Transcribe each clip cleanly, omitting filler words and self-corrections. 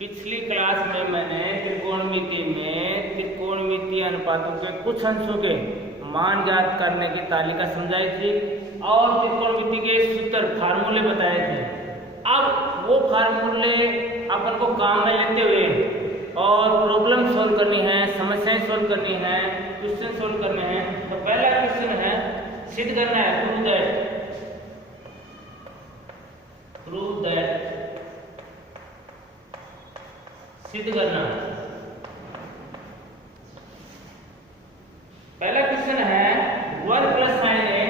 पिछली क्लास में मैंने त्रिकोणमितीय अनुपातों के कुछ अंशों के मान ज्ञात करने की तालिका समझाई थी और त्रिकोणमिति के सूत्र फार्मूले बताए थे। अब वो फार्मूले अपन को काम में लेते हुए और प्रॉब्लम सॉल्व करनी है, समस्याएं सॉल्व करनी है, क्वेश्चन सॉल्व करने हैं। तो पहला क्वेश्चन है, सिद्ध करना है, प्रूव दैट सिद्ध करना। पहला क्वेश्चन है 1 प्लस साइन ए,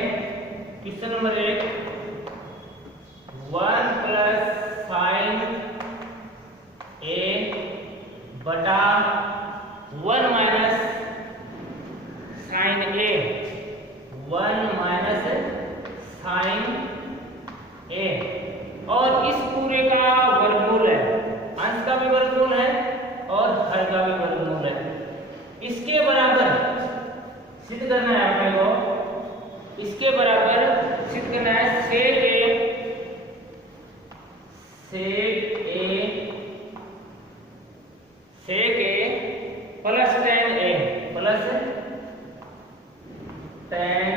क्वेश्चन नंबर 1, 1 प्लस साइन ए बटा 1 माइनस साइन ए, 1 माइनस साइन ए, और इस पूरे का वर्गमूल है, अंश का भी वर्गमूल है और हर का भी वर्गमूल है। इसके बराबर सिद्ध करना है अपने को, इसके बराबर सिद्ध करना है sec a plus tan a plus tan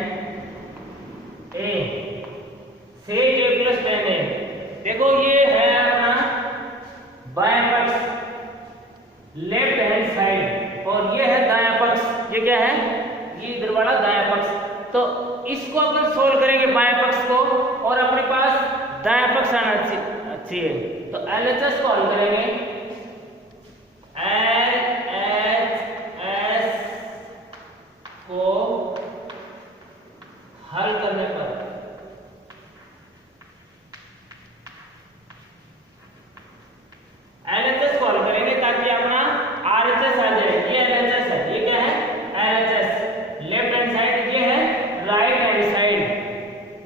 a, sec a plus tan a। देखो ये है अपना बायां पक्ष, लेफ्ट हैंड साइड, और ये है दायां पक्ष। ये क्या है? ये इधर वाला दायां पक्ष। तो इसको अपन सोल्व करेंगे बाएं पक्ष को, और अपने पास दायां पक्ष आना चाहिए। तो LHS को हल करेंगे, LHS को हल करने पर LHS को हल करेंगे ताकि अपना RHS आ जाए। ये LHS है, ये क्या है? LHS, लेफ्ट हैंड साइड, ये है राइट हैंड साइड।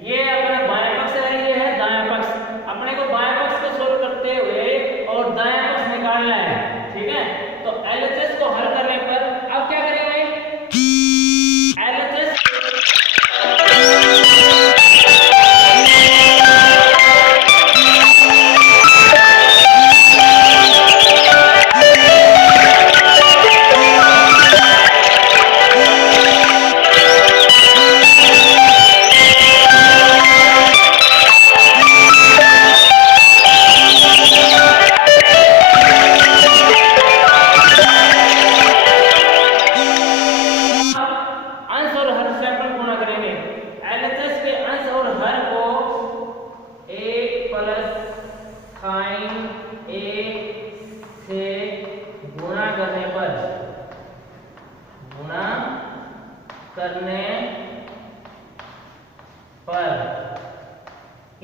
ये अपना बायां पक्ष है, ये है दायां पक्ष। अपने को बायां पक्ष को सोल्व करते हुए और दायां पक्ष निकालना है, ठीक है? तो LHS को हल करने पर अब क्या करेंगे? LHS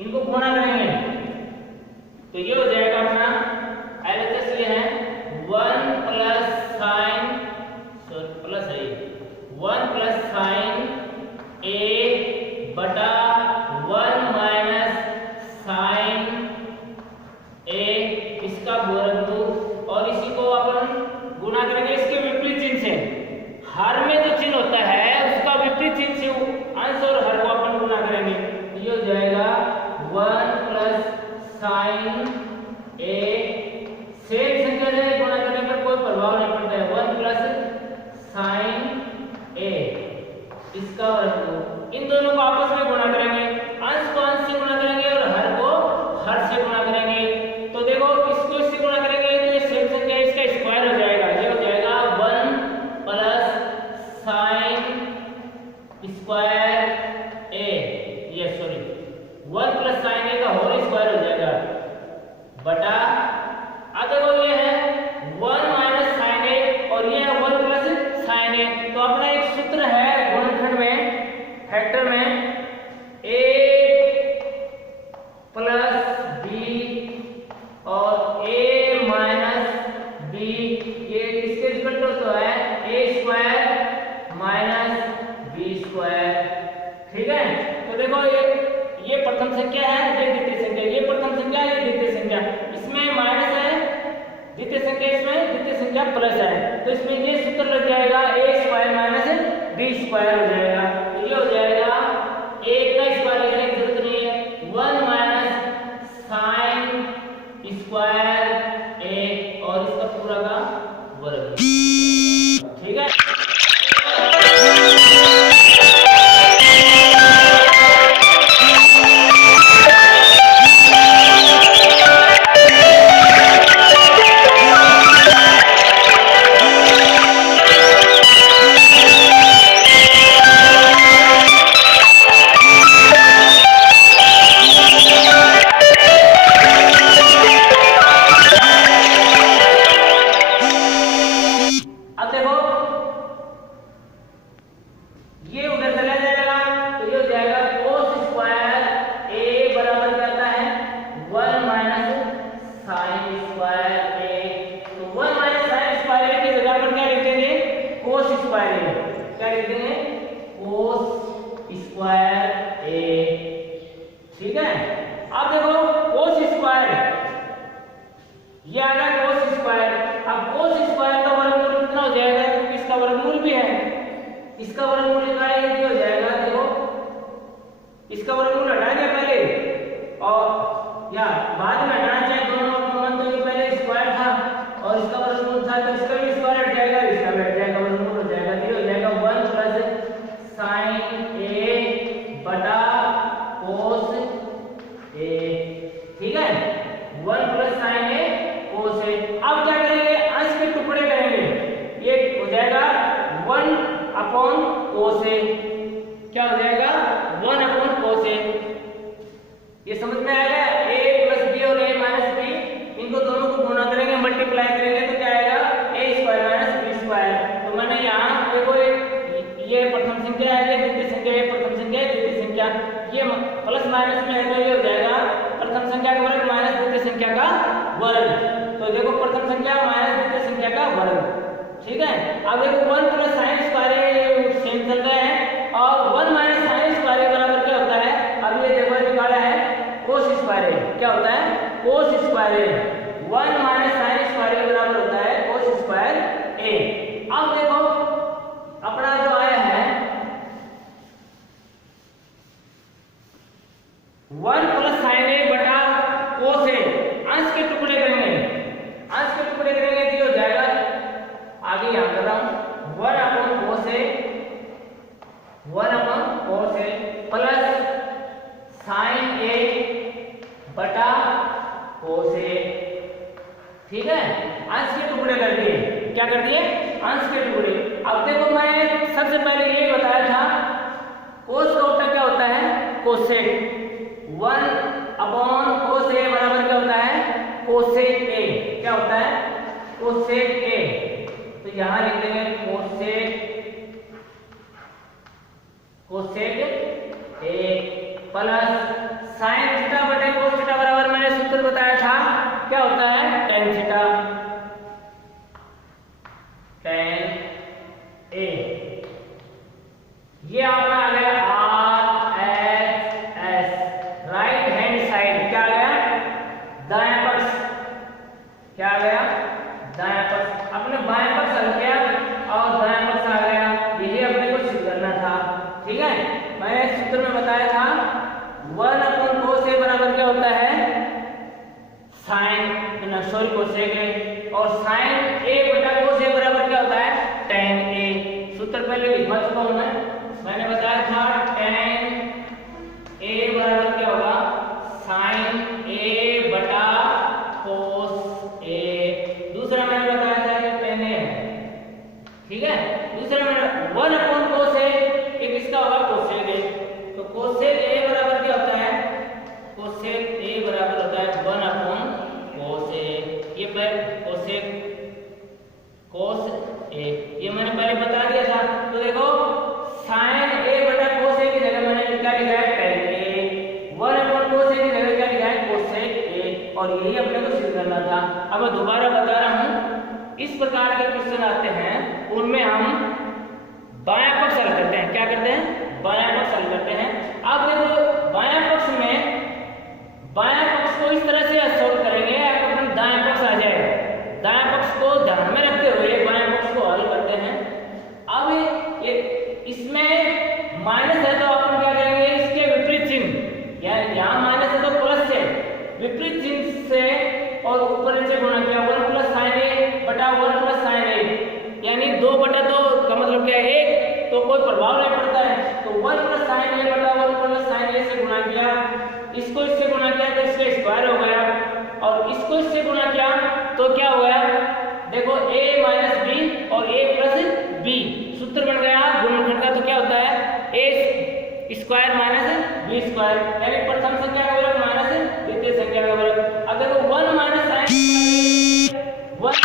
इनको गुणा करेंगे तो ये हो जाएगा अपना LHS। ये है 1 प्लस साइन, प्लस है 1 प्लस साइन ए बटा 1 माइनस साइन ए, इसका वर्गमूल, और इसी को अपन गुणा करेंगे इसके विपरीत चिन्ह से। हर में जो चिन्ह होता है उसका विपरीत चिन्ह से अंश और हर को अपन गुणा करेंगे। ये हो जाएगा 1 प्लस साइन ए, सेम संख्या से गुणा करने पर कोई प्रभाव नहीं पड़ता है। 1 प्लस साइन ए, इसका वर्गमूल। इन दोनों को आपस में गुणा करेंगे, अंश को अंश से गुणा करेंगे और हर को हर से गुणा करेंगे। तो देखो इसको इससे गुणा करेंगे तो ये सेम संख्या, इसका स्क्वायर हो जाएगा। ये हो जाएगा 1 प्लस साइन स्क्वायर ए, ये सॉरी 1 प्लस साइन ए का होल स्क्वायर हो जाएगा बटा, अब देखो ये है 1 माइनस साइन ए और ये है 1 प्लस साइन ए। तो अपना एक सूत्र है गुणनखंड में, फैक्टर में, a प्लस बी और a माइनस बी, ये किसके इक्वल तो है a square minus B square, ठीक है? तो देखो ये प्रथम संख्या है, ये द्वितीय संख्या, ये प्रथम संख्या, ये द्वितीय संख्या, इसमें माइनस है द्वितीय संख्या, इसमें द्वितीय संख्या प्लस है। तो इसमें ये सूत्र लग जाएगा a square minus B square हो जाएगा। तो ये हो जाएगा a का स्क्वायर लेने की जरूरत नहीं है, 1 माइनस साइन या बाद में हटाना चाहे दोनों का कॉमन, तो ये पहले स्क्वायर था और इसका वर्गमूल था, तो इसका भी स्क्वायर हट जाएगा, इसका भी हट जाएगा, वर्गमूल हो जाएगा, तो ये हो जाएगा 1 प्लस साइन ए बटा कोस ए। ठीक है, 1 प्लस साइन ए कोस ए। अब क्या करेंगे, अंश के टुकड़े करेंगे, ये हो जाएगा 1 अपॉन कोस ए। क्या हो जाएगा 1 अपॉन कोस ए। ये समझ में आएगा, a प्लस बी और a माइनस बी, इनको दोनों को गुणा करेंगे, मल्टीप्लाई करेंगे, तो क्या आएगा a square minus b square. तो मैंने यहाँ देखो ये प्रथम संख्या है, द्वितीय संख्या है, प्रथम संख्या है, द्वितीय संख्या, ये प्लस माइनस में है, तो ये हो जाएगा प्रथम संख्या का वर्ग माइनस द्वितीय संख्या का वर्ग। तो देखो प्रथम संख्या माइनस द्वितीय संख्या का वर्ग। ठीक है, अब देखो 1 प्लस साइन स्क्वायर सेम चल रहा है और 1 माइनस साइन स्क्वायर बराबर क्या होता है, अब ये देखो निकाला है कोस स्क्वायर ए। क्या होता है, कोस स्क्वायर ए। 1 माइनस साइन स्क्वायर बराबर होता है कोस स्क्वायर ए। अब देखो अपना जो आया है 1 प्लस साइन ए बटा कोस ए, अंश के टुकड़े करेंगे, अंश के टुकड़े करेंगे तो हो जाएगा, आगे यहां कर रहा हूं 1 अपॉन कोस ए, 1 अपॉन कोस ए प्लस साइन ए बटा कोस ए। ठीक है, अंश के टुकड़े कर दिए, क्या कर दिए, अंश के टुकड़े। अब देखो मैं सबसे पहले ये बताया था कोस का उल्टा क्या होता है, कोसेक। 1 अपॉन कोस ए बराबर क्या होता है, कोसेक ए। क्या होता है, कोसेक ए। तो यहां लिख देंगे कोसेक ए प्लस साइन थीटा बटे कोस थीटा बराबर मैंने सूत्र बताया था, क्या होता है, tan थीटा, tan ए। ये आपका आ गया RHS, राइट हैंड साइड। क्या आ गया, दायां पक्ष। क्या आ गया, दायां पक्ष। अपने बाएं पक्ष हल किया और दायां पक्ष आ गया, यही अपने को सिद्ध करना था। ठीक है, मैंने सूत्र में बताया था 1 अपॉन कोस ए बराबर क्या होता है, साइन सॉरी कोसेक ए, और साइन ए बटा कोस ए बराबर क्या होता है, tan ए। सूत्र पहले लिखवा चुका हूं मैंने बताया था tan ए बराबर क्या होगा, साइन ए बटा कोस ए। दूसरा मैंने बताया था कि tan ए है। ठीक है, दूसरा मैंने 1 अपॉन कोस ए, ये किसका होगा, कोसेक ए। तो कोसेक ए बराबर क्या होता है, कोसेक ए बराबर होता है 1 अपॉन कोस ए। ये कोसेक कोस ए, ये मैंने पहले बता दिया था। तो देखो साइन ए बटा कोस ए की जगह मैंने क्या लिखा है, tan ए। 1 अपॉन कोस ए की जगह क्या लिखा है, कोसेक ए, और यही अपने को सिद्ध करना था। अब मैं दोबारा बता रहा हूं, इस प्रकार के क्वेश्चन आते हैं उनमें हम बायां पक्ष हल करते हैं। क्या करते हैं, बायां पक्ष हल करते हैं। अब देखो बायां पक्ष में, बायां पक्ष को इस तरह से सॉल्व करेंगे, अपन दायां पक्ष आ जाएगा। दायां पक्ष को ध्यान में रखते हुए बायां पक्ष को हल करते हैं। अब ये इसमें माइनस है तो अपन क्या करेंगे, इसके विपरीत चिन्ह, यानी यहाँ माइनस है तो प्लस से विपरीत चिन्ह से और ऊपर नीचे गुणा किया, 1 प्लस साइन ए बटा 1 प्लस साइन ए, यानी 2 बटा 2 का मतलब क्या है, 1, तो कोई प्रभाव नहीं पड़ता है। तो 1 प्लस साइन ए बटा 1 प्लस साइन ए से गुणा किया, इसको इससे गुणा किया तो इसका स्क्वायर हो गया, और इसको इससे गुणा किया तो क्या हो गया, देखो a माइनस बी और a प्लस बी, सूत्र बन गया गुणनखंड का। तो क्या होता है, a square minus B square, यानी प्रथम संख्या का वर्ग माइनस द्वितीय संख्या का वर्ग। अगर 1 माइनस साइन 1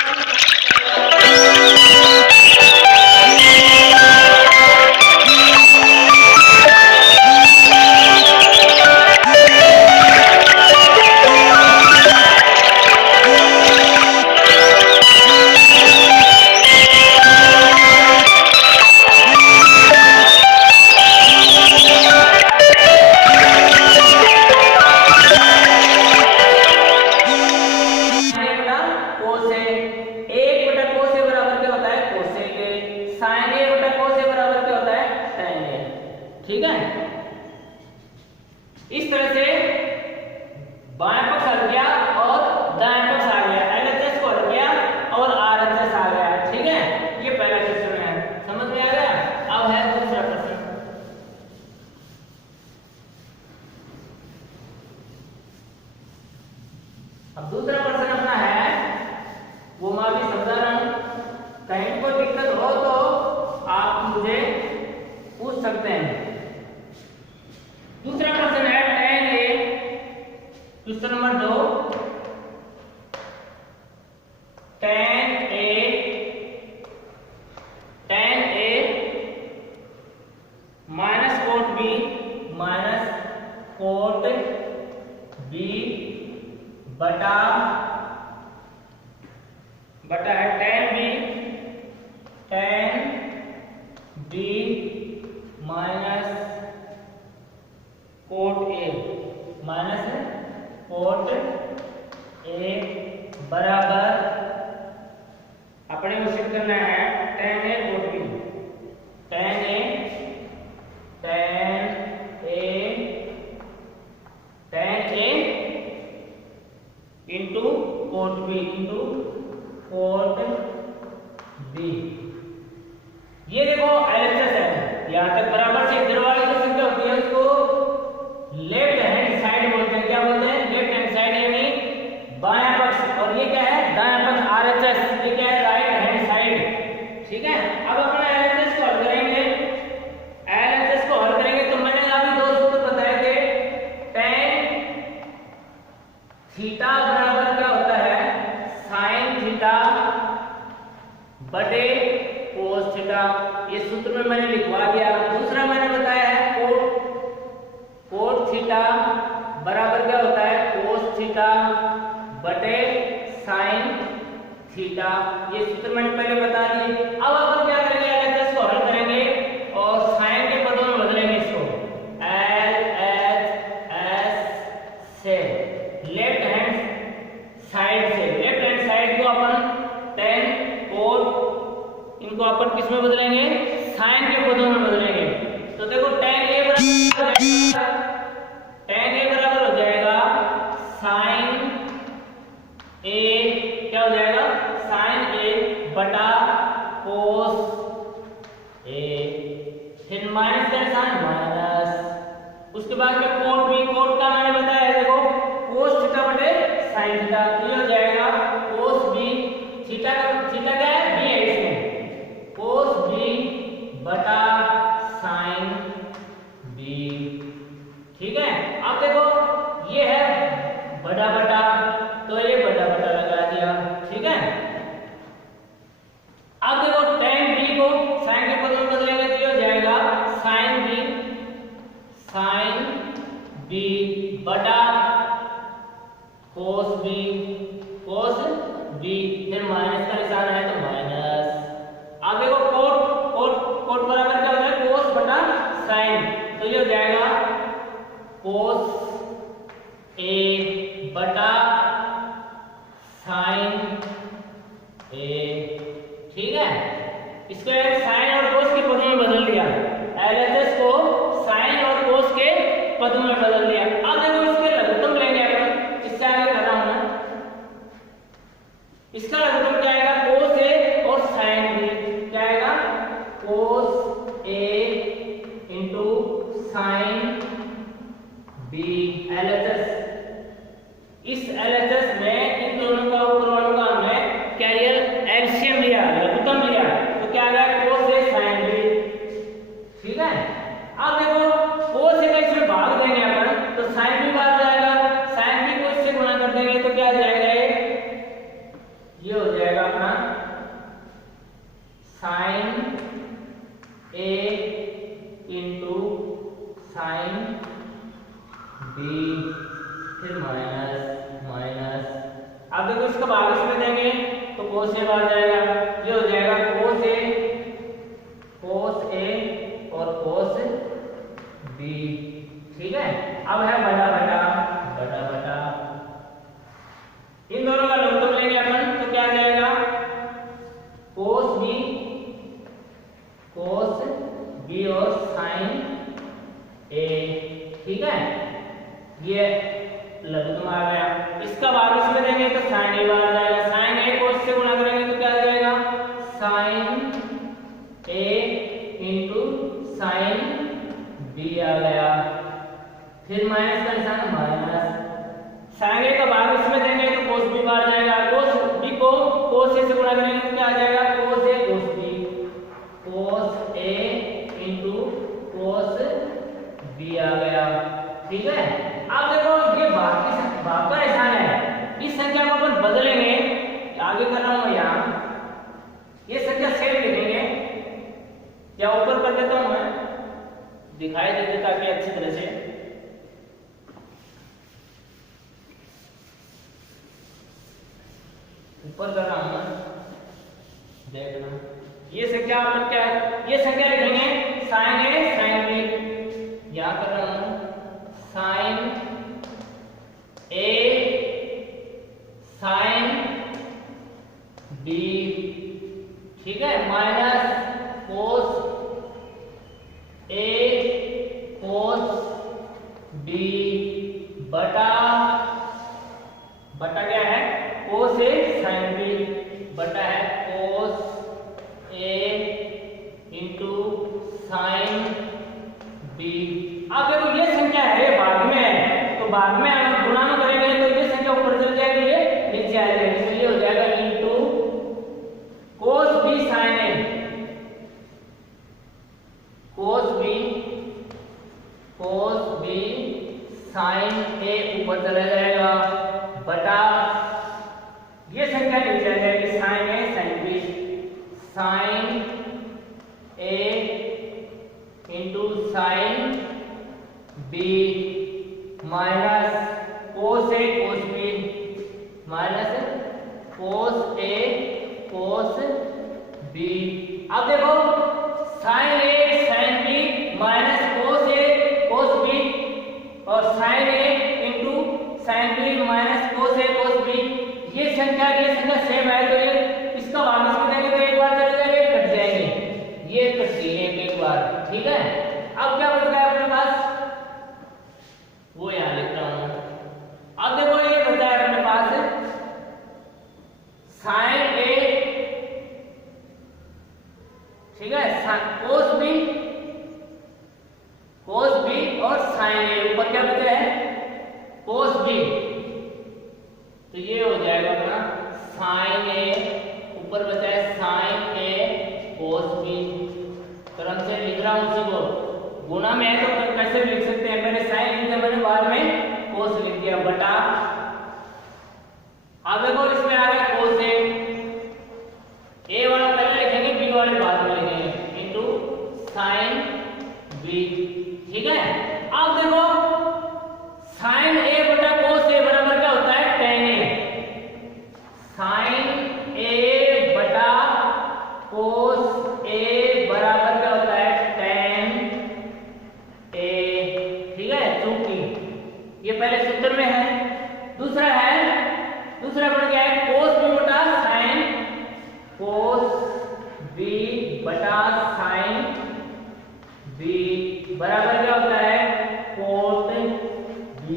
अब दूसरा प्रश्न अपना है वो मैं भी समझा रहा हूं, कहीं कोई दिक्कत हो तो आप मुझे पूछ सकते हैं। दूसरा प्रश्न है tan a, question number 2, tan a minus cot b बटा है tan b minus cot a बराबर अपने को सिद्ध करना है tan a कोट b, tan a into cot b। ये देखो एलएचएस है, यहाँ तक बराबर से इधर वाली जो संख्या होती है उसको लेफ्ट हैंड साइड बोलते हैं। क्या बोलते हैं? लेफ्ट हैंड साइड यानी बायां पक्ष, और ये क्या है? दायां पक्ष आरएचएस। ये क्या है? Right hand side. ठीक है, अब अपना एलएचएस को हल करेंगे। एलएचएस को हल करेंगे तो मैंने अभी दो सूत्र बताए थे, tan थीटा बराबर क्या होता है? sin थीटा बटे cos थीटा। ये सूत्र में मैंने लिखवा दिया। दूसरा मैंने बताया है कोट थीटा बराबर क्या होता है? cos थीटा बटे sin थीटा। ये सूत्र मैंने पहले बता दिए। अब अपन क्या करेंगे? एलएचएस को हल करेंगे और sin के पदों में बदलेंगे इसको। LHS से लेफ्ट हैंड साइड को अपन tan कोट इनको अपन किस में बदलेंगे? साइन के पदों में बदलेंगे। तो देखो tan a बराबर हो जाएगा sin a, क्या हो जाएगा? sin a बटा cos a, फिर माइनस का निशान माइनस, उसके बाद में कोट का मैंने बताया देखो cos थीटा बटे sin थीटा। तो ये हो जाएगा cos b, थीटा क्या है? b है इसमें, cos b बटा sin b। ठीक है, अब देखो ये है बड़ा बटा, तो ये बड़ा बटा लगा दिया। ठीक है, अब देखो tan b को sin के पदों में बदलेंगे तो ये हो जाएगा sin b बटा cos b, फिर माइनस का निशान है तो माइनस। अब देखो कोट बराबर क्या होता है? cos बटा sin, तो ये हो जाएगा cos a बटा sin a। ठीक है, इसको एक sin और cos के पदों में बदल दिया। एलएचएस को sin और cos के पदों में बदल दिया। अब देखो इसके लघुत्तम लेंगे अपन, इससे आगे कर रहा हूं मैं। इसका लघुत्तम क्या आएगा? cos a और sin b। क्या आएगा? cos a into sin b। LHS, इस एलएचएस में इन दोनों का ऊपर वालों का हमने कैरियर एलसीएम लिया, लघुत्तम लिया, तो क्या आ गया? cos a sin b। ठीक है, अब देखो cos a का इसमें भाग देंगे अपन तो sin b बाहर जाएगा, sin b को इससे गुणा कर देंगे तो क्या आ जाएगा? ये हो जाएगा अपना sin a into sin b, फिर माइनस। अब देखो इसका भाग इसमें देंगे तो cos a बाहर जाएगा। ये हो जाएगा cos a और cos b। ठीक है, अब है बड़ा बटा, इन दोनों का लघुत्तम लेंगे अपन तो क्या आ जाएगा? cos b और sin a। ठीक है, ये लघुत्तम आ गया। इसका भाग इसमें देंगे तो sin a बाहर जाएगा। sin a को इससे गुणा करेंगे तो क्या आ जाएगा? sin a into sin b आ गया, फिर माइनस का निशान माइनस। sin a का भाग इसमें देंगे तो ए से गुणा करेंगे तो क्या आ जाएगा, cos a cos b, cos a into cos b आ गया। ठीक है, अब देखो ये भाग का निशान है, इस संख्या को अपन बदलेंगे, आगे कर रहा हूं यहाँ, ये संख्या सेम लिखेंगे, या ऊपर कर देता हूं मैं, दिखाई दे देता कि अच्छी तरह से। ऊपर कर रहा हूं मैं, देखना ये संख्या मतलब क्या है, ये संख्या लिखेंगे sin a sin b, यहां कर रहा हूं sin a sin b, ठीक है, minus cos a cos b बटा क्या है, cos a sin b बटा है cos a into sin b। अब देखो ये संख्या है भाग में है, तो भाग में अगर गुणा में करेंगे तो ये संख्या ऊपर चल जाएगी, ये नीचे आ जाएगी, तो ये हो जाएगा into cos b sin a, cos b sin a ऊपर चला जाएगा बटा ये संख्या नीचे आ जाएगी sin a sin b, sin a into sin b minus cos a cos b minus cos a cos b। अब देखो sin a sin b minus cos a cos b और sin a into sin b minus cos a cos b, ये संख्या same है, तो ये इसका भाग इसमें देंगे तो एक बार चले जाएंगे, कट जाएंगे, ये कट गई एक बार। ठीक है, अब क्या बच गया अपने पास, वो यहां लिख रहा हूं। अब देखो ये बचा है अपने पास sin a, ठीक है, cos b और sin a, ऊपर क्या बचा है cos b, तो ये हो जाएगा अपना sin a, ऊपर बचा है sin a cos b, क्रम से लिख रहा हूं उसी को, गुणा में है तो कैसे भी लिख सकते हैं, पहले sin लिख दिया मैंने, बाद में cos लिख दिया बटा, अब देखो इसमें आ गया cos a वाला पहले लिखेंगे, b वाले बाद में लिखेंगे, इनटू sin b। ठीक है, अब देखो sin a बटा cos a बराबर क्या होता है, tan a, sin a बटा cos a बराबर क्या होता है, tan a। ठीक है, चूंकि ये पहले सूत्र में है, दूसरा बन गया है cos b बटा sin, cos b बटा sin b बराबर क्या होता है, cot b,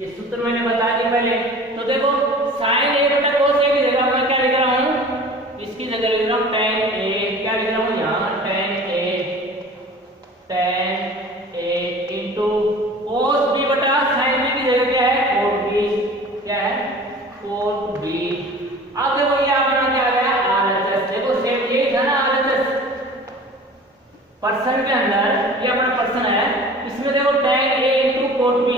ये सूत्र मैंने बता दिया पहले। तो देखो sin a बटा cos a की जगह मैं क्या लिख रहा हूं, इसकी जगह लिख रहा हूं tan a, क्या लिख रहा हूं यहां tan a into cos b बटा sin b की जगह क्या है, cot b, क्या है cot b। अब देखो ये अपना क्या आ गया RHS, देखो सेम यही था ना RHS, पर्सन के अंदर ये अपना पर्सन है, इसमें देखो tan a into cot b,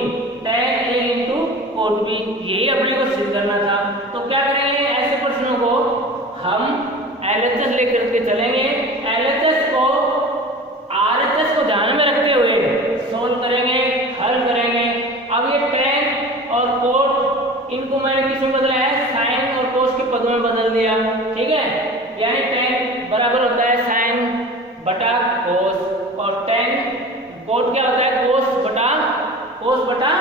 tan a into cot b, यही अपने को सिद्ध करना था। तो क्या करेंगे, ऐसे प्रश्नों को हम LHS लेकर के चलेंगे, LHS को RHS को ध्यान में रखते हुए सोल्व करेंगे, हल करेंगे। अब ये tan और cot, इनको मैंने किस में बदला है, sin और cos के पदों में बदल दिया। ठीक है, यानी tan बराबर होता है sin बटा cos, और tan cot क्या होता है, cos बटा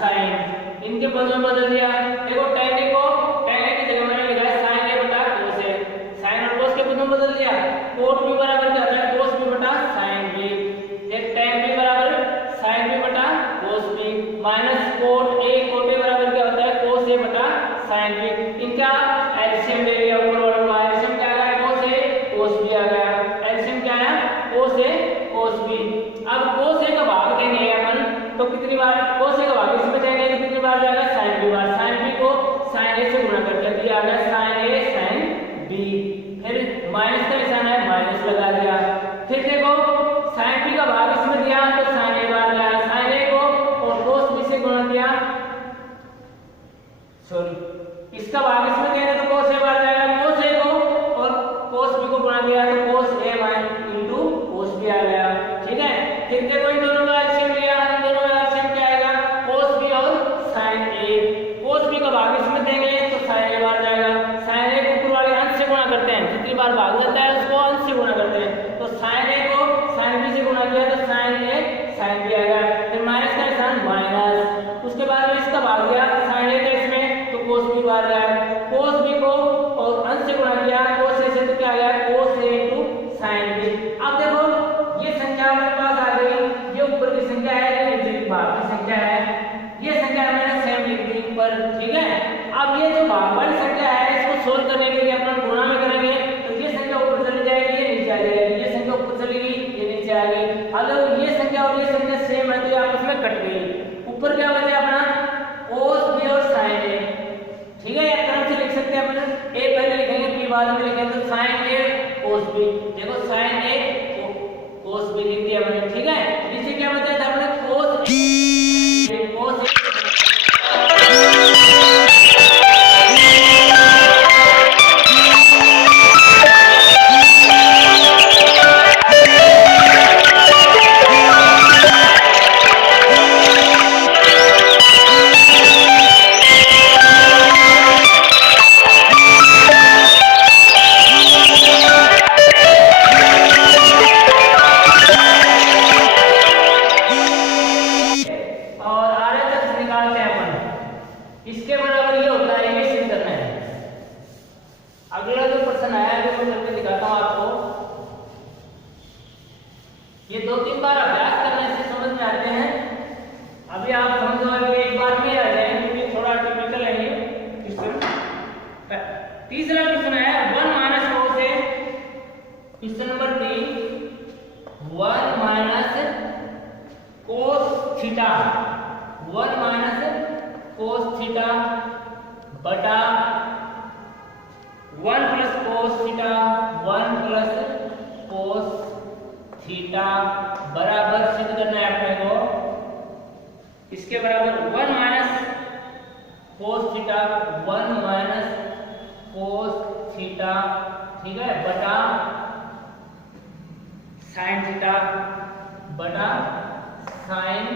sin, इनके पदों में बदल दिया। देखो tan a की जगह मैंने लिखा है sin a बटा cos a, sin और cos के पदों में बदल दिया। cot b बराबर क्या होता है, cos b बटा sin b, एक tan b बराबर sin b बटा cos b, minus cot a बराबर क्या होता है, cos a बटा sin b, इनका एलसीएम ले लिया, ऊपर वाला एलसीएम क्या आ गया, cos a cos b आ गया, एलसीएम क्या है cos a cos b। अब cos a का भाग देंगे अपन, तो कितनी बार cos a का भाग इसमें देंगे तो कितनी बार जाएगा, sin b बार, sin b को sin a से गुणा करके दिया आ गया sin a sin बी, फिर माइनस का निशान है माइनस लगा दिया। फिर देखो साइन बी का भाग इसमें दिया तो साइन ए बार गया, साइन ए को और कोस बी से गुणा किया, सॉरी इसका भाग इसमें दिया तो कोस ए बार जाएगा, कोस ए को और कोस बी को गुणा किया तो कोस ए माइनस इनटू कोस बी आ गया। ठीक है, फिर देखो इन दोनों का एलसीएम लिया, इन दोनों का एलसीएम क्या आएगा कोस बी और साइन ए, कोस बी का भाग इसमें देंगे तो साइन ए बार जाएगा, साइन ए को ऊपर वाले अंश से गुणा करते हैं, जितनी बार भाग जाता है उसको अंश से गुणा करते हैं, तो साइन ए को साइन बी से गुणा किया तो साइन ए साइन बी आएगा, फिर माइनस का निशान माइनस, उसके बाद में इसका भाग दिया साइन ए का इसमें तो कोस बी बार रहा है, कोस बी को और अंश से गुणा किया कोस ए से तो क्या आ गया कोस ए इनटू साइन बी। अब देखो ये संख्या हमारे पास आ गई, ये ऊपर की संख्या है ये नीचे की भाग की संख्या है, ये संख्या मैंने सेम लिख दी ऊपर। ठीक है, अब ये जो भाग वाली संख्या है इसको सोल्व करने के लिए अपन गुणा में करेंगे तो ये संख्या ऊपर चली जाएगी ये नीचे आ जाएगी, ये संख्या ऊपर चलेगी ये नीचे आ गई। अगर ये संख्या और ये संख्या सेम है तो ये आपस में कट गई, ऊपर क्या बचा अपना कोस बी और साइन ए। ठीक है, एक क्रम से लिख सकते हैं अपन, ए पहले लिखेंगे बी बाद में लिखेंगे तो साइन ए कोस बी, देखो साइन ए कोस बी लिख दिया मैंने। ठीक है, नीचे क्या बचा था अपने कोस ए कोस ए इसके बराबर ये होता है, ये सिद्ध करना है। अगला जो प्रश्न आया है वो करके दिखाता हूं आपको, ये 2-3 बार अभ्यास करने से समझ में आते हैं, अभी आप समझोगे एक बार में आ जाएंगे क्योंकि थोड़ा टिपिकल है ये। तीसरा प्रश्न है 1 minus cos a, question number 3 1 minus cos theta, 1 minus cos theta बटा 1 plus cos theta 1 plus cos theta बराबर सिद्ध करना है अपने को, इसके बराबर 1 minus cos theta 1 minus cos theta, ठीक है, बटा साइन थीटा बटा साइन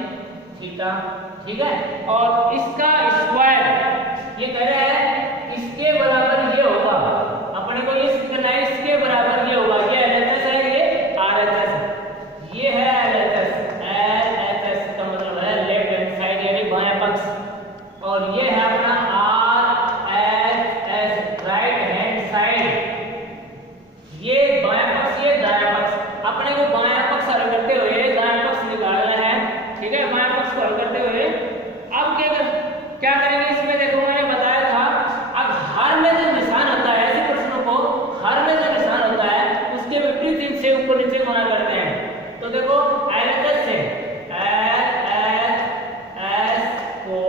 थीटा। ठीक है, और इसका स्क्वायर ये कह रहा है इसके बराबर ये होगा, अपने को ये सिद्ध करना है इसके बराबर ये होगा, ये एलएचएस है ये आरएचएस, ये है एलएचएस, एलएचएस का मतलब है लेफ्ट हैंड साइड यानी बायां पक्ष, और ये है अपना आरएचएस राइट हैंड साइड, ये बायां पक्ष ये दायां पक्ष, अपने को बायां पक्ष हल करते हुए दायां पक्ष निकालना है। ठीक है, बायां पक्ष को हल करते हुए अब क्या करेंगे इसमें, देखो मैंने बताया था अब हर में जो निशान होता है ऐसे प्रश्नों को हर में जो निशान होता है उसके विपरीत चिन्ह से ऊपर नीचे गुणा करते हैं। तो देखो एलएचएस से एलएचएस को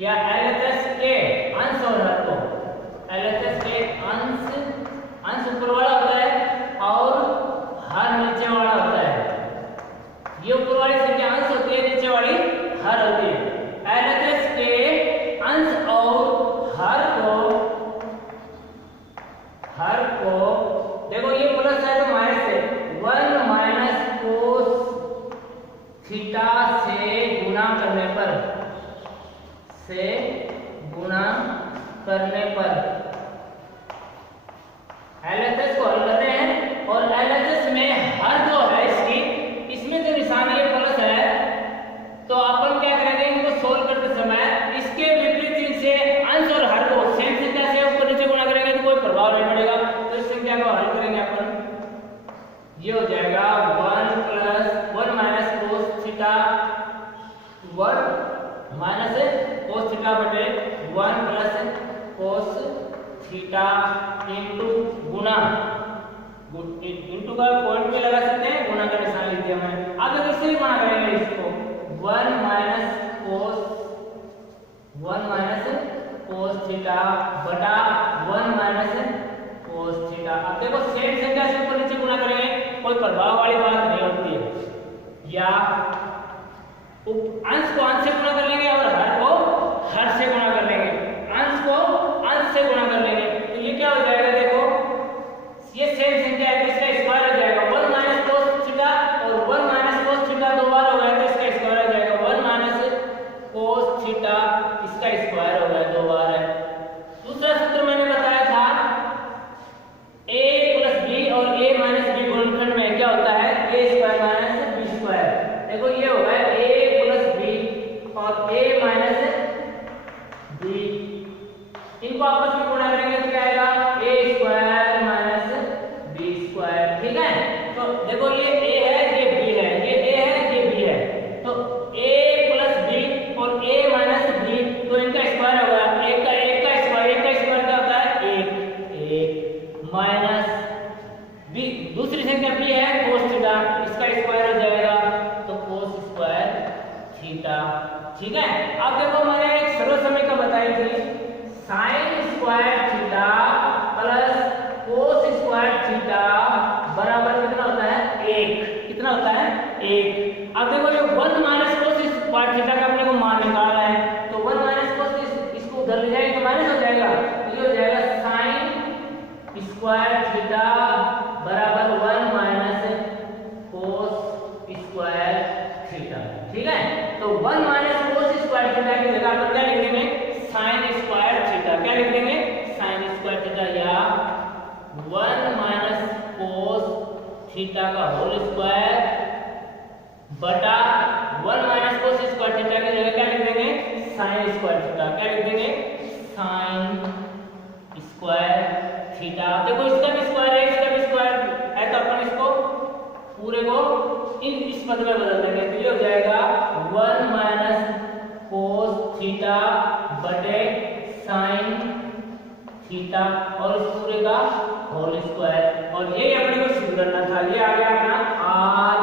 या एलएचएस के अंश और हर को, एलएचएस के अंश ऊपर वाला होता है और हर नीचे वाला होता है, ये ऊपर वाली संख्या अंश होती है नीचे वाली हर होती है। एलएचएस के अंश और हर को देखो ये प्लस है तो माइनस है, 1 माइनस कोस थीटा से गुणा करने पर एलएचएस को हल करते हैं, और एलएचएस में हर जो है इसकी इसमें जो निशान ये प्लस है तो अपन क्या करेंगे इनको सोल्व करते समय इसके विपरीत चिन्ह से अंश और हर को सेम संख्या से ऊपर नीचे गुणा करेंगे तो कोई प्रभाव नहीं पड़ेगा, तो इस संख्या को हल करेंगे अपन, ये हो जाएगा 1 minus cos theta 1 minus cos theta बटे 1 प्लस कोस थीटा इनटू गुणा, इनटू का पॉइंट भी लगा सकते हैं, गुणा का निशान लिख दिया मैंने। अब अगर इससे गुणा करेंगे इसको 1 माइनस कोस थीटा बटा 1 माइनस कोस थीटा। अब देखो सेम संख्या से ऊपर नीचे गुणा करेंगे, कोई प्रभाव वाली बात नहीं होती है, या अंश को अंश से गुणा कर लेंगे और हर को हर से गुणा कर लेंगे, अंश को अंश से गुणा कर लेंगे, तो ये क्या हो जाएगा, देखो ये सेम संख्या है तो इसका स्क्वायर हो जाएगा 1 माइनस कोस थीटा, और 1 माइनस कोस थीटा दो बार हो गया तो इसका स्क्वायर हो जाएगा 1 माइनस कोस थीटा, इसका स्क्वायर हो गया दो बार है। दूसरा सूत्र मैंने बताया था a प्लस b और a माइनस b गुणनखंड में क्या होता है, a square minus b square. देखो ये होगा a प्लस b और a माइनस b, इनको आपस में गुणा करेंगे तो क्या आएगा a square minus b square. ठीक है, तो देखो ये a है ये b है, ये a है ये b है, तो a प्लस b और a माइनस b, तो इनका स्क्वायर होगा एक का स्क्वायर क्या होता है 1 माइनस b, दूसरी संख्या b है cos थीटा, इसका स्क्वायर हो जाएगा तो cos स्क्वायर थीटा। ठीक है, अब देखो मैंने एक सरल समीकरण बताई थी, sin square theta plus cos square theta बराबर कितना होता है 1, कितना होता है 1। अब देखो जो 1 माइनस cos स्क्वायर थीटा का अपने को मान निकालना है, तो 1 माइनस cos इसको उधर ले जाएंगे तो माइनस हो जाएगा, ये हो जाएगा sin स्क्वायर थीटा बराबर 1 माइनस cos स्क्वायर थीटा। ठीक है, तो 1 माइनस cos स्क्वायर थीटा की जगह पर क्या लिख देंगे sin स्क्वायर थीटा, क्या लिख देंगे sin स्क्वायर थीटा, या 1 माइनस cos थीटा का होल स्क्वायर बटा 1 माइनस cos स्क्वायर थीटा की जगह क्या लिख देंगे sin स्क्वायर थीटा, क्या लिख देंगे sin स्क्वायर थीटा। देखो इसका भी स्क्वायर है इसका भी स्क्वायर है, तो अपन इसको पूरे को इस पद में बदल देंगे, तो ये हो जाएगा 1 माइनस cos थीटा बटे sin थीटा और इस पूरे का होल स्क्वायर, और ये अपने को सिद्ध करना था, ये आ गया अपना R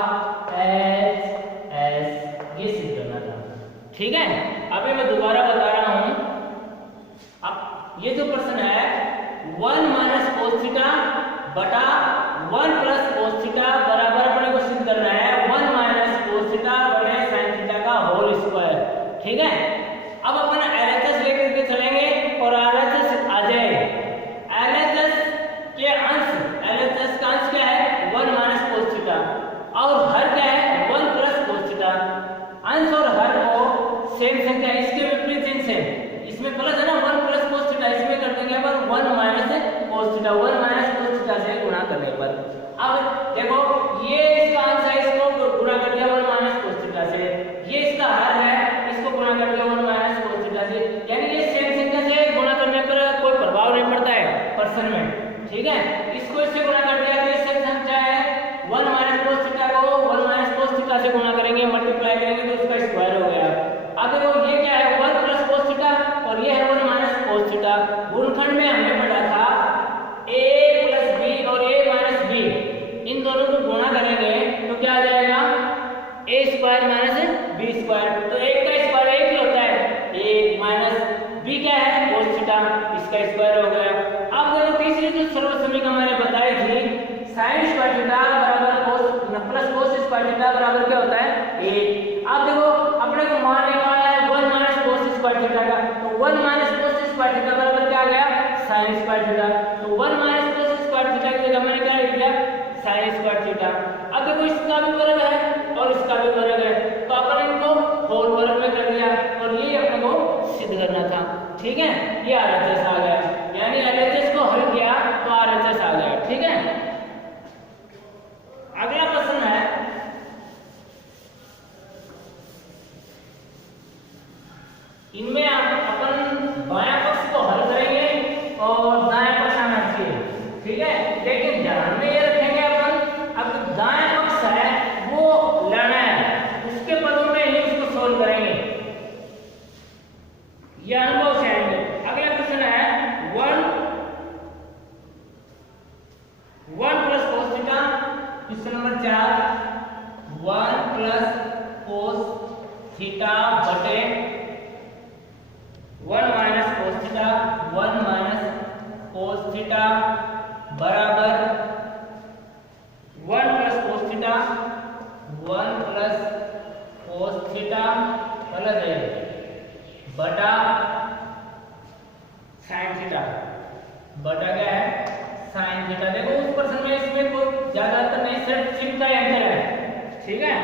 H S, ये सिद्ध करना था। ठीक है, अभी मैं दोबारा बता रहा हूं, अब ये जो प्रश्न है 1 माइनस cos थीटा बटा 1 प्लस cos थीटा बराबर अपने को सिद्ध करना है 1 माइनस cos थीटा बटे sin थीटा का होल स्क्वायर। ठीक है, अब अपन LHS लेकर के चलेंगे और LHS आ जाए, LHS के अंश, LHS का अंश क्या है 1 माइनस cos थीटा और हर क्या है 1 प्लस cos थीटा। अंश और हर को सेम संख्या इसके विपरीत चिन्ह से, इसमें प्लस है ना 1 प्लस cos थीटा, इसमें कर देंगे अपन 1 minus cos theta, 1 minus cos theta से गुणा करने पर। अब देखो ये इसका अंश है, इसको गुणा कर दिया 1 माइनस cos थीटा से, ये इसका हर है, इसको गुणा कर दिया 1 माइनस cos थीटा से, यानी ये सेम संख्या से गुणा करने पर कोई प्रभाव नहीं पड़ता है प्रश्न में। ठीक है, इसको इससे गुणा कर दिया तो ये सेम संख्या है 1 माइनस cos थीटा को 1 माइनस cos थीटा से गुणा करेंगे, मल्टीप्लाई करेंगे तो उसका स्क्वायर हो गया। अब देखो ये क्या है 1 प्लस cos थीटा और ये है 1 माइनस cos थीटा। गुणनखंड में हमने पढ़ा था a प्लस b और a माइनस b, इन दोनों को गुणा करेंगे तो क्या आ जाएगा a square minus b square, तो एक का स्क्वायर एक ही होता है 1 माइनस b क्या है cos थीटा, इसका स्क्वायर हो गया। अब देखो तीसरी जो सरल समीकरण मैंने बताई थी sin स्क्वायर थीटा बराबर cos plus cos square theta बराबर क्या होता है 1। अब देखो अपने को मान निकालना है 1 माइनस cos स्क्वायर थीटा का, तो 1 माइनस cos स्क्वायर थीटा बराबर क्या आ गया sin स्क्वायर थीटा, तो 1 माइनस cos स्क्वायर थीटा की जगह मैंने क्या लिख दिया sin स्क्वायर थीटा। अब देखो इसका भी वर्ग है और इसका भी वर्ग है, तो अपन इनको होल वर्ग में कर दिया और ये अपने को सिद्ध करना था। ठीक है, ये RHS आ गया, यानी LHS को हल किया तो RHS आ गया। ठीक है, अगला प्रश्न है इनमें अपन बायां पक्ष को हल करेंगे और दाएं पक्ष आना चाहिए। ठीक है, लेकिन ध्यान में ये रखेंगे अपन अब दाएं पक्ष है वो लेना है, उसके पदों में ही उसको सोल्व करेंगे, ये अनुभव से आएंगे। अगला क्वेश्चन है 1 plus cos theta, question number 4 1 plus cos theta बटे 1 minus cos theta, 1 minus cos theta बराबर 1 plus cos theta, 1 plus cos theta plus है बटा साइन थीटा, बटा क्या है साइन थीटा। देखो उस पर्सन में इसमें कोई ज्यादा अंतर नहीं, सिर्फ चिन्ह का अंतर है, ठीक है।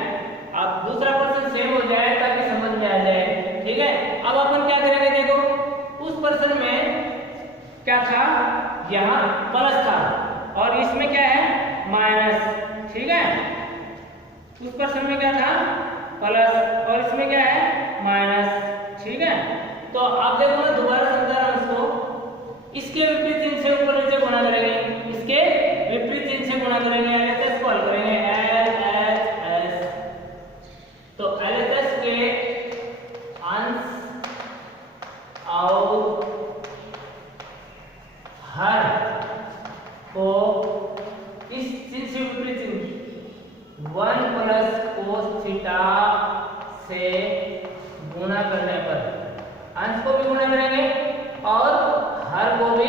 अब दूसरा पर्सन सेम हो जाए ताकि समझ में आ जाए, ठीक है। अब अपन क्या करेंगे, देखो उस पर्सन में क्या था, यहाँ प्लस था और इसमें क्या है माइनस, ठीक है। उस पर्सन में क्या था प्लस और इसमें क्या है माइनस, ठीक है। तो अब देखो मैं दोबारा समझा रहा हूं इसको, इसके विपरीत चिन्ह से ऊपर नीचे गुणा करेंगे, इसके विपरीत चिन्ह से गुणा करेंगे, एलएचएस को हल करेंगे, एलएचएस। तो एलएचएस के अंश और हर को इस चिन्ह से विपरीत चिन्ह 1 प्लस कोस थीटा से गुणा करने पर अंश को भी गुणा करेंगे और हर को भी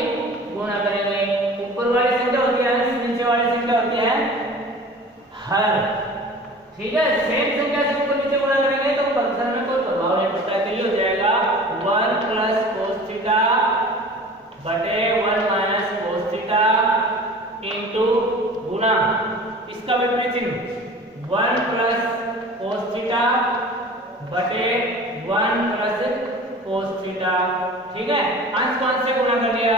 गुणा करेंगे। ऊपर वाली संख्या होती है अंश, नीचे वाली संख्या होती है हर, ठीक है। सेम संख्या से ऊपर नीचे गुणा करेंगे तो फंक्शन में कोई प्रभाव नहीं पड़ता है। तो ये हो जाएगा 1 प्लस कोस थीटा बटे 1 माइनस कोस थीटा इनटू गुणा इसका विपरीत चिन्ह 1 प्लस कोस थीटा बटे 1 प्लस कोस थीटा, ठीक है। अंश को अंश से गुणा कर दिया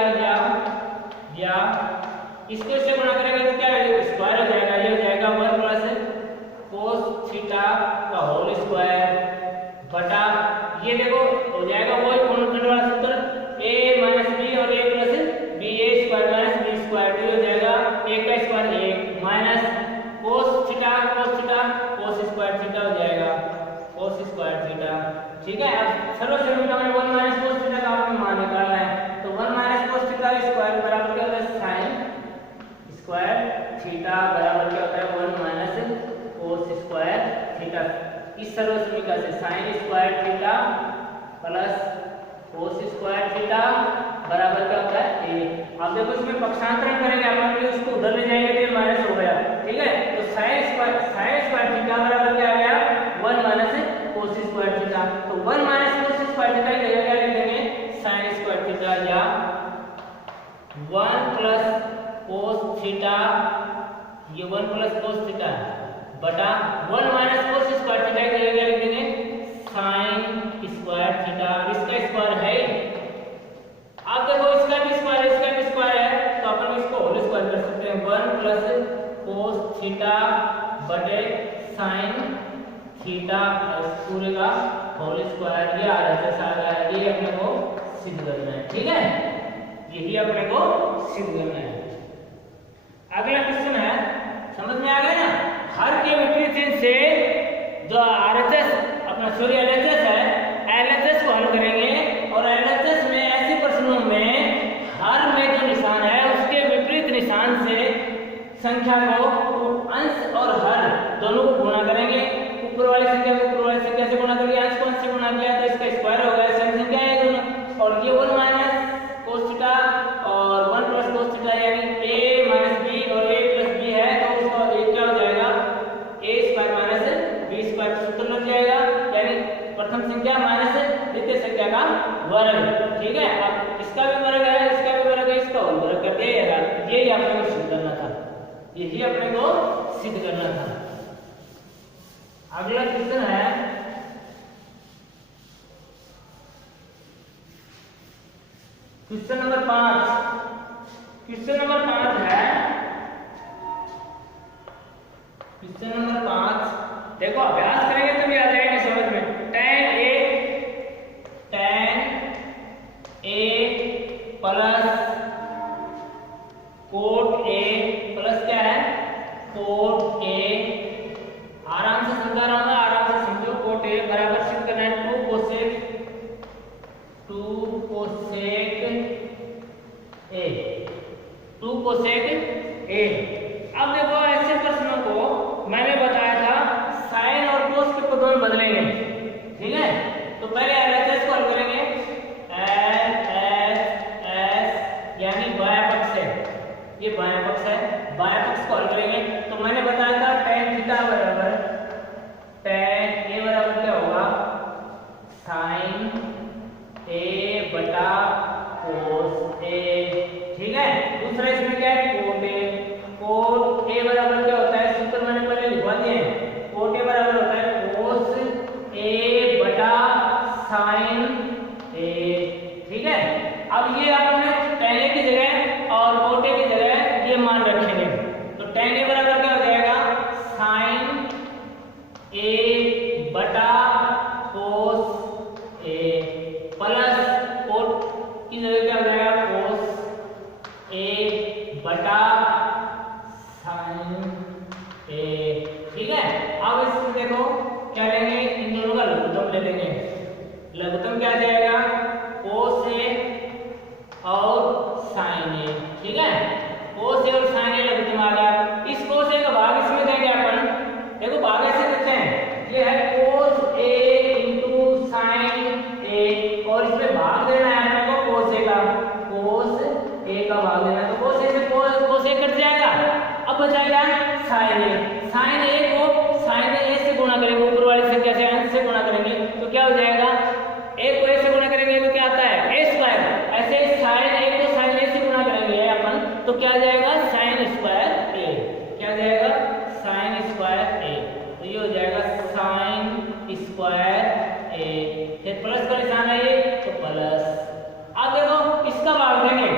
या इसको इससे गुणा करेंगे तो क्या स्क्वायर हो जाएगा, ये हो जाएगा 1 प्लस कोस थीटा का होल स्क्वायर बटा ये देखो हो जाएगा वही पूर्णखंड वाला सूत्र a माइनस b और a plus b, a square minus b square, तो ये हो जाएगा a का square 1 minus cos theta cos square theta हो जाएगा कोस स्क्वायर थीटा, ठीक है। अब सर्वसर्व में 1 माइनस कोस थीटा का आपको मान निकालना है, तो 1 माइनस कोस थीटा स्क्वायर बराबर क्या होता है साइन स्क्वायर थीटा बराबर क्या होता है 1 माइनस कोस स्क्वायर थीटा। इस सर्वसमीकरण से sign square theta plus cos square theta बराबर क्या होता है a। अब देखो इसमें पक्षांतरण करेंगे अपन, उसको उधर ले जाएंगे तो माइनस हो गया, ठीक है। तो साइन स्क्वायर थीटा बराबर क्या आ गया 1 माइनस कोस स्क्वायर थीटा, तो 1 माइनस कोस स्क्वायर थीटा की जगह क्या लिख देंगे साइन स्क्वायर थीटा या 1 प्लस कोस थीटा, ये 1 प्लस कोस थीटा बटा 1 माइनस कोस स्क्वायर थीटा की जगह क्या लिख देंगे साइन स्क्वायर थीटा। इसका स्क्वायर है, अब देखो इसका भी स्क्वायर है तो अपन इसको होल स्क्वायर कर सकते हैं 1 प्लस कोस थीटा बटे साइन थीटा पूरे का होल स्क्वायर, ये आरएचएस आ गया, ये अपने को सिद्ध करना है, ठीक है। यही अपने को सिद्ध करना है। अगला क्वेश्चन है, समझ में आ गया ना, हर के विपरीत चिन्ह से जो आरएचएस अपना सॉरी एलएचएस है, एलएचएस को हल करेंगे और एलएचएस में ऐसे प्रश्नों में हर में जो निशान है उसके विपरीत निशान से संख्या को अंश और हर दोनों को गुणा करेंगे। ऊपर वाली संख्या को ऊपर वाली संख्या से गुणा करिए, अंश को अंश से गुणा किया तो इसका स्क्वायर हो गया, सेम संख्या है दोनों। और ये 1 माइनस कोस थीटा और 1 प्लस कोस थीटा यानी a माइनस b और a प्लस b है तो उसका एक क्या हो जाएगा a square minus b square सूत्र लग जाएगा, यानी प्रथम संख्या माइनस द्वितीय संख्या का वर्ग, ठीक है। अब इसका भी वर्ग है, इसका भी वर्ग है, इसका होल वर्ग कर दिया, यही अपने को सिद्ध करना था, यही अपने को सिद्ध करना था। अगला क्वेश्चन है, क्वेश्चन नंबर 5। क्वेश्चन नंबर 5 है, क्वेश्चन नंबर 5 देखो अभ्यास करेंगे तो भी आ जाएगा समझ में। tan a plus cot a plus क्या है cot a, आराम से समझा रहा हूँ, आराम से समझो। cot a बराबर सिद्ध करना है 2 cosec a, 2 cosec a। अब देखो ऐसे प्रश्नों को मैंने बताया था साइन और कोस के पदों में बदलेंगे, ठीक है। तो पहले एलएचएस को हल करेंगे, साइन ए बटा कोस ए, ठीक है। दूसरा इसमें क्या है, कोट ए। कोट ए बराबर क्या होता है, सूत्र मैंने पहले लिखवा दिए हैं। कोट ए बराबर होता है कोस ए बटा साइन ए, ठीक है। अब ये आपने tan ए की जगह और कोट ए की जगह ये मान रखेंगे, तो tan ए बराबर क्या हो जाएगा, साइन ए बटा कोस ए प्लस कोट की जगह क्या हो जाएगा, कोस ए बटा साइन ए, ठीक है। अब इसमें देखो क्या लेंगे, इन दोनों का लघुत्तम ले लेंगे। लघुत्तम क्या आ जाएगा, कोस ए और साइन ए, ठीक है। कोस ए और साइन ए लघुत्तम आ गया। इस कोस ए का भाग इसमें देंगे अपन, देखो भाग ऐसे देते हैं, ये है कोस ए इंटू साइन ए, और इसमें भाग देना है अपने को कोस ए का, कोस ए का भाग देना है, तो कोस ए से कोस ए कट जाएगा। अब बचाएगा साइन ए। साइन ए को साइन ए से गुणा करेंगे, ऊपर वाली संख्या से अंश से गुणा करेंगे, तो क्या हो जाएगा, ए को ए से गुणा करेंगे तो क्या आता है, ए स्क्वायर। ऐसे साइन ए को साइन ए से गुणा करेंगे अपन, तो क्या आ जाएगा, साइन स्क्वायर ए। क्या आ जाएगा, साइन स्क्वायर ए, तो ये हो जाएगा साइन स्क्वायर ए, फिर प्लस का निशान है ये, तो प्लस। अब देखो इसका भाग देंगे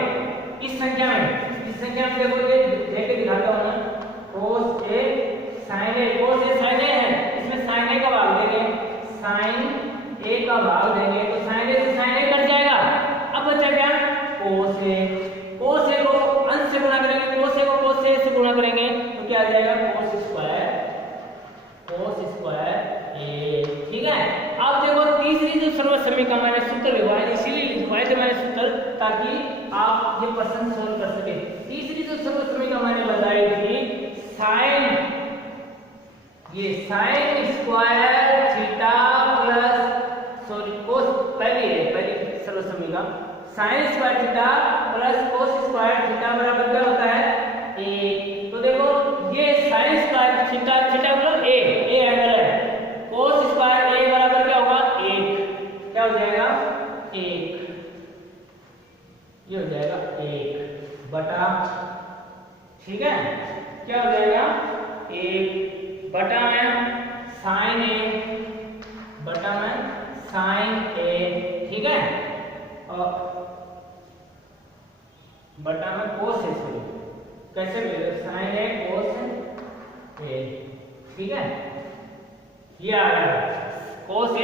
इस संख्या में, इस संख्या में देखो ये लेके दिखाता हूं मैं, कोस ए साइन ए, कोस ए साइन ए है, इसमें साइन ए का भाग देंगे, साइन ए का भाग देंगे, तो साइन ए से साइन ए कट जाएगा। अब बचा क्या, कोस ए। कोस ए को अंश से गुणा करेंगे, कोस ए को कोस ए से गुणा करेंगे, तो क्या आ जाएगा, कोस स्क्वायर ए, ठीक है। अब देखो तीसरी जो सर्वसमीकरण मैंने सूत्र लिखवाया, इसीलिए लिखवाए थे मैंने सूत्र, ताकि आप ये प्रश्न सोल्व कर सके। तीसरी जो सर्वसमीकरण मैंने बताई थी, साइन, ये sine square theta plus sorry cos, पहली सर्वसमीकरण sine square theta plus cos square theta बराबर क्या होता है, ए। तो देखो ये साइन स्क्वायर थीटा, थीटा मतलब ए एंगल है, कोस स्क्वायर ए बराबर क्या होगा, 1, क्या हो जाएगा, 1, ये हो जाएगा 1 बटा, ठीक है, क्या हो जाएगा, 1 बटा में साइन ए, बटा में साइन ए, ठीक है, और बटा में कोस ए, सॉरी कैसे मिलेगा, साइन ए कोस ए, ठीक है। ये आ गया कोस ए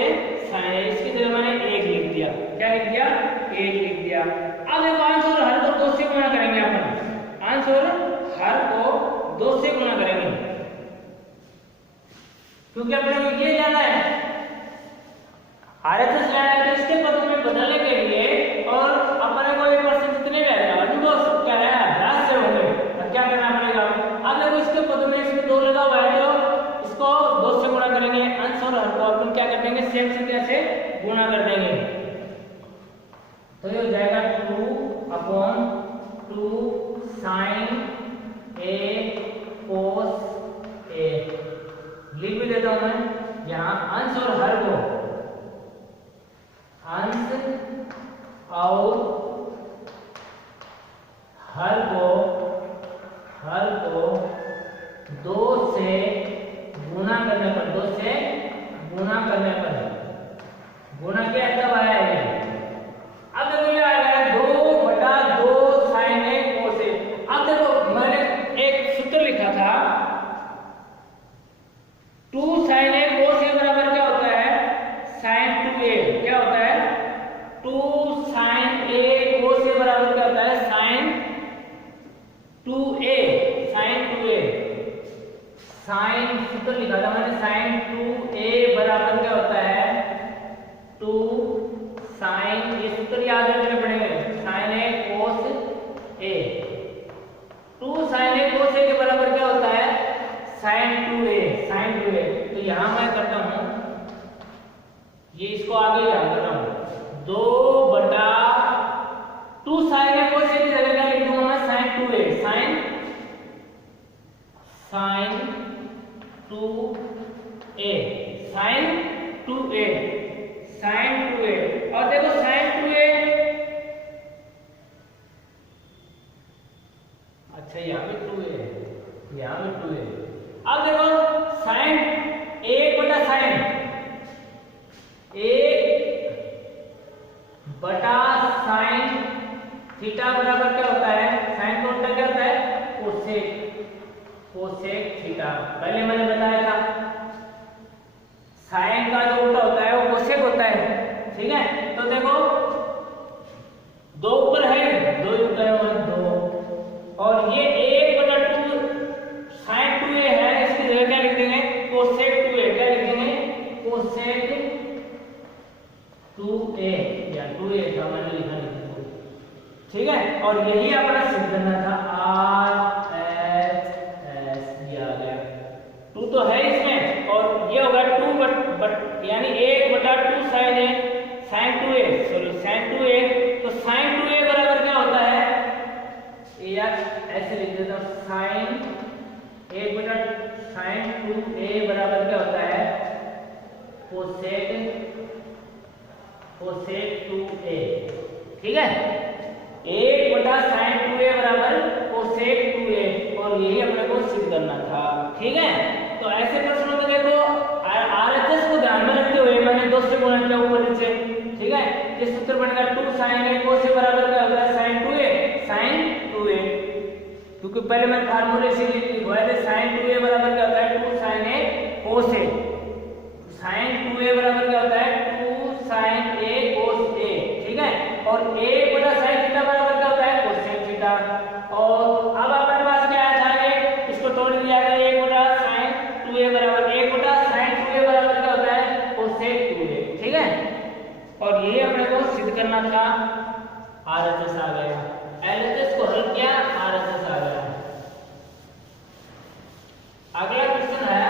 साइन ए, इसकी जगह मैंने 1 लिख दिया, क्या लिख दिया, 1 लिख दिया। अब देखो अंश और हर को 2 से गुणा करेंगे अपन, अंश और हर को 2 से गुणा करेंगे, क्योंकि अपने को ये जाना है आरएचएस लेना है, तो इसके पदों में बदलने के लिए और अपने को 1% जितने भी आएगा अनुभव क्या है, ह्रास से होंगे, और क्या करना पड़ेगा, अब देखो इसके पदों में इसमें 2 लगा हुआ है, तो इसको 2 से गुणा करेंगे, अंश और हर को अपन क्या कर देंगे, सेम संख्या से गुणा कर देंगे, तो ये हो जाएगा 2/2 साइन ए कोस ए। लिख भी देता हूं मैं यहाँ, अंश और हर को, अंश और हर को 2 से गुणा करने पर, 2 से गुणा करने पर, गुणा क्या तब आया, अब देखो ये आएगा 2/2 साइन ए कोस ए। अब देखो मैंने एक सूत्र लिखा था, 2 साइन ए कोस ए बराबर क्या होता है, साइन 2a, क्या होता है, 2 साइन ए कोस ए बराबर क्या होता है, sign 2a, sine 2a, sign सूत्र लिखा था मैंने, साइन 2a बराबर क्या होता है, 2 साइन, ये सूत्र याद रखने पड़ेंगे, साइन ए कोस ए, 2 साइन ए कोस ए के बराबर क्या होता है, साइन 2a, साइन 2a। तो यहां मैं करता हूं, ये इसको आगे याद कर रहा हूं, 2/2 साइन ए कोस ए की जगह क्या लिख दूंगा मैं, sine 2a, sine 2a, sine 2a, sine theta बराबर क्या होता है, साइन का उल्टा क्या होता है, कोसेक, कोसेक थीटा। पहले मैंने बताया था साइन का जो उल्टा होता है वो कोसेक होता है, ठीक है। तो देखो दो ऊपर है, दो ऊपर है, दो, और ये 1/2 साइन 2a है, इसकी जगह क्या लिख देंगे, कोसेक 2a। क्या लिख देंगे, कोसेक 2a या 2a का मैंने लिखा नहीं, ठीक है। और यही अपना सिद्ध करना था, RHS दिया गया, 2 तो है इसमें, और ये होगा 2 बट यानी 1/2 साइन है, sign 2a, sorry sine 2a। तो साइन 2a बराबर क्या होता है, या ऐसे लिख देता हूं, साइन 2a बराबर क्या होता है, कोसेक 2a, ठीक है। 1/sin 2a बराबर कोसेक 2a, और यही अपने को सिद्ध करना था, ठीक है। तो ऐसे प्रश्नों में देखो आरएचएस को ध्यान में रखते हुए मैंने 2 से गुणा किया ऊपर नीचे, ठीक है। ये सूत्र बनेगा 2 sin a cos a बराबर क्या होगा, sin 2a, क्योंकि पहले मैं फार्मूले से लिखवाए थे, sin 2a बराबर क्या होता है, 2 sin a cos a, sin 2a बराबर क्या होता है, 2 sin a cos a, ठीक है। और 1/sin थीटा बराबर क्या होता है, cosec थीटा। और अब अपने पास क्या आया था, ये इसको तोड़ दिया गया, 1/sin 2a बराबर 1/sin 2a बराबर क्या होता है, cosec 2a, ठीक है। और ये अपने को सिद्ध करना था, आरएचएस आ गया, एलएचएस को हल किया, आरएचएस आ गया। अगला क्वेश्चन है,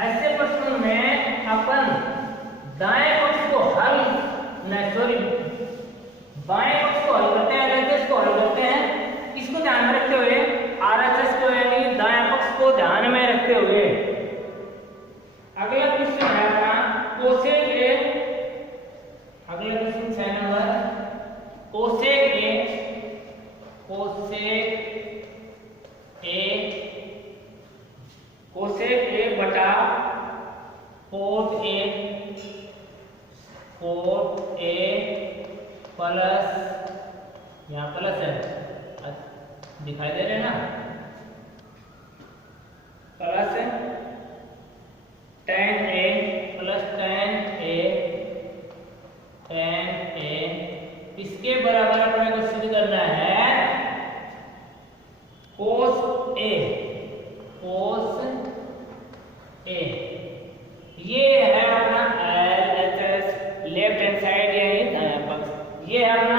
ऐसे प्रश्नों में अपन दाएं पक्ष को हल बाएं पक्ष को हल करते हैं, एलएचएस को हल करते हैं, इसको ध्यान में रखते हुए, आरएचएस को यानी दाएं पक्ष को ध्यान में रखते हुए। अगला क्वेश्चन है अपना कोसेक ए, अगला क्वेश्चन 6 नंबर, कोसेक ए बटा कोट ए प्लस, यहाँ प्लस है, दिखाई दे रहे ना, plus tan a plus tan a, इसके बराबर अपने को सिद्ध करना है cos a, ये है अपना LHS लेफ्ट हैंड साइड यानी दायां पक्ष, ये है अपना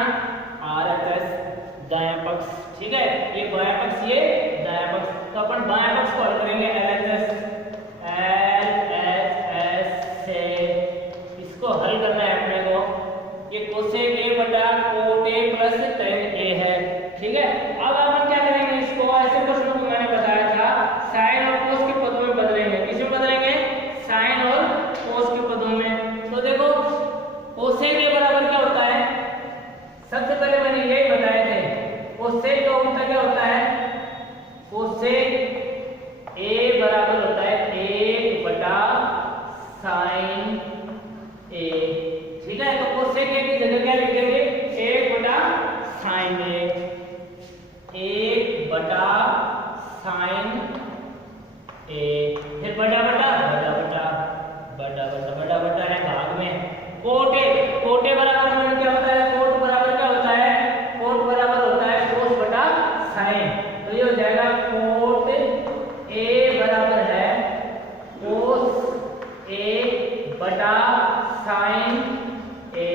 RHS दायां पक्ष, ठीक है। ये बायां पक्ष, ये दायां पक्ष, तो अपन बायां पक्ष को हल करेंगे LHS से, इसको हल करना है अपने को। ये कोसेक a बटा cot a plus tan a है, ठीक है। अब अपन क्या करेंगे, इसको ऐसे प्रश्नों को मैंने बताया था साइन और कोस के पदों में बदलेंगे, किसमें बदलेंगे, साइन और कोस के पदों में। तो देखो कोसेक a बराबर क्या होता है, सबसे पहले मैंने यही बताए थे, कोसेक का उल्टा क्या होता है, कोसेक a बराबर होता है 1/sin a, ठीक है। तो कोसेक a की जगह क्या लिख देंगे, 1/sin a, 1/sin a, फिर बड़ा बटा है भाग में, कोट ए बराबर मैंने क्या बताया, कोट बराबर क्या होता है, कोट बराबर होता है कोस बटा साइन। तो ये हो जाएगा कोट ए बराबर है कोस ए बटा साइन ए।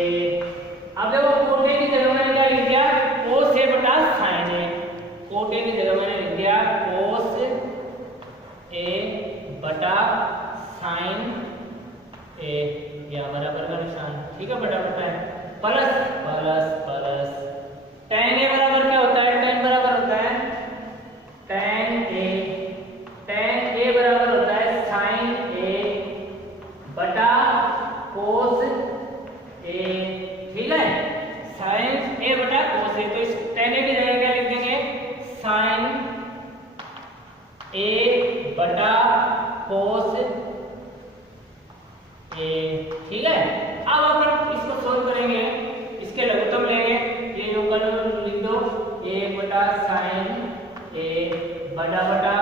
अब देखो कोट ए की जगह मैंने क्या लिख दिया, कोस ए बटा साइन ए, कोट ए की जगह मैंने लिख दिया कोस ए बटा साइन ए, या बराबर का निशान, ठीक है, बटा बटा है, प्लस tan a बराबर क्या होता है, tan बराबर होता है tan a बराबर होता है sin a बटा cos a, ठीक है, sin a बटा cos a। तो इस tan a की जगह क्या लिख देंगे, sin a बटा cos a, ठीक है। अब अपन इसको सोल्व करेंगे, इसके लघुत्तम लेंगे। ये जो कल लिख दो, 1 बटा साइन ए बटा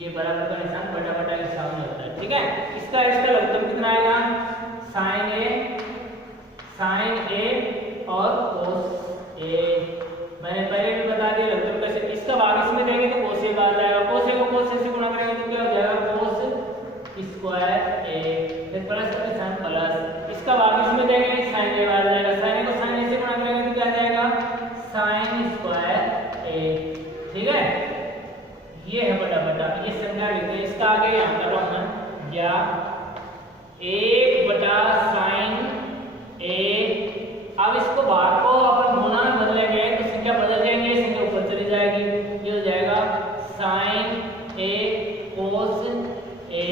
ये बराबर का निशान बटा के सामने होता है, ठीक है। इसका लघुत्तम कितना आएगा, साइन ए और कोस ए। मैंने पहले भी बता दिया लघुत्तम कैसे, इसका भाग इसमें देंगे तो कोस ए बाहर जाएगा, कोस ए को कोस से गुणा करेंगे तो क्या हो जाएगा, कोस स्क्वायर ए, फिर प्लस का निशान प्लस, इसका भाग इसमें देंगे साइन ए बाहर जाएगा, साइन ए को साइन ए से गुणा करेंगे तो क्या जाएगा, साइन स्क्वायर ए, ठीक है। ये है बटा, ये संज्ञा लिखते हैं। इसका आगे यहाँ कर रहा हूँ मैं, या 1 बटा साइन ए। अब इसको भाग को अपन गुणा में बदलेंगे तो संख्या बदल जाएंगे, संख्या ऊपर चली जाएगी, ये हो जाएगा साइन ए कोस ए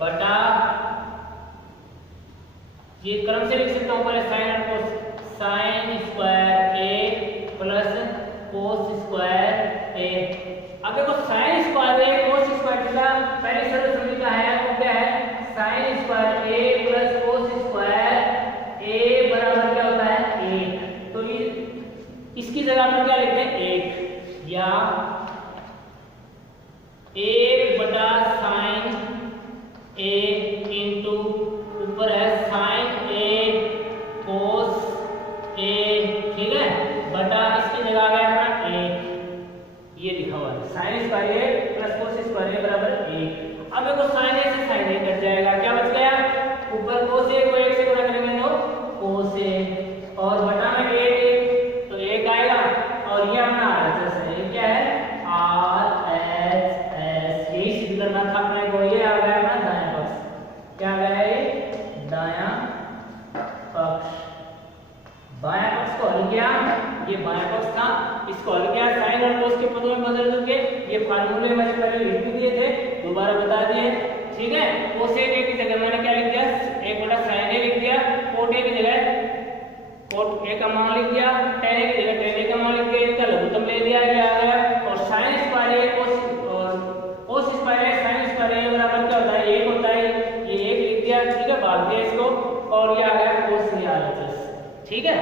बटा, ये क्रम से लिख सकता हूँ, पहले साइन और कोस, साइन स्क्वायर ए प्लस कोस स्क्वायर ए। अब देखो साइन स्क्वायर ए कोस स्क्वायर थीटा पहले सरल समीकरण है, वो क्या है, साइन स्क्वायर ए प्लस कोस स्क्वायर ए बराबर क्या होता है 1। तो इसकी जगह पर क्या लिखते हैं 1, या 1 बटा साइन ए इंटू ऊपर है साइन ए कोस ए, ठीक है, बटा इसकी जगह आ गया अपना 1, ये लिखा हुआ है साइन स्क्वायर ए प्लस कोस स्क्वायर ए बराबर 1। अब देखो साइन ए से साइन ए कट जाएगा, क्या बच गया, ऊपर कोस ए को 1 से गुणा करेंगे तो कोस ए, और बटा में 1 तो 1 आएगा, और ये अपना RHS है, ये क्या है RHS, यही सिद्ध करना था अपने को। ये आ गया अपना दायां पक्ष, क्या आ गया ये दायां पक्ष। बायां पक्ष को हल किया, ये बायां पक्ष था, इसको हल किया, साइन और कोस के पदों में बदल करके, ये फार्मूले मैंने पहले लिख भी दिए थे, दोबारा बता दिए, ठीक है। कोस ए की जगह मैंने क्या लिख दिया, 1 बटा साइन ए लिख दिया, कोट ए की जगह कोट ए का मान लिख दिया, tan ए की जगह tan ए का मान लिख दिया, इसका लघुत्तम ले लिया, ये आ गया, और साइन स्क्वायर ए कोस स्क्वायर ए साइन स्क्वायर ए बराबर क्या होता है 1 होता है, ये 1 लिख दिया, ठीक है, भाग दिया इसको, और ये आ गया कोस ए RHS, ठीक है।